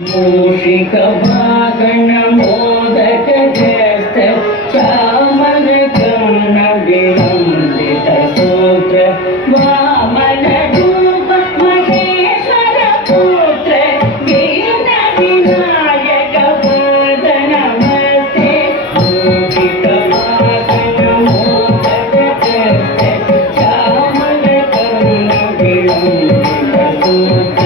मूषिकवाहन मोदक जस्त चामल कर्ण विलंबित सूत्र वामन रूप महेश्वर पुत्र वीर विनायक पद नमस्ते। मूषिकवाहन मोदक जस्त चामल कर्ण विलंबित सूत्र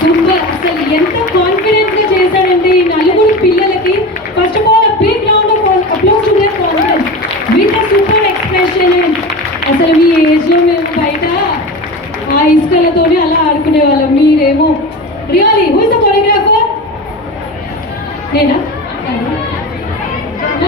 సూపర్. అసలు ఎంత కాన్ఫిడెంట్ గా చేశారంటే ఈ నలుగురు పిల్లలకి. First of all big round of applause to their confidence with a super expression. అసలు మీ ఏజ్ లో మేము బయట ఆ ఇసుకలతోనే అలా ఆడుకునే వాళ్ళం. మీరేమో really who is the choreographer? నేనా?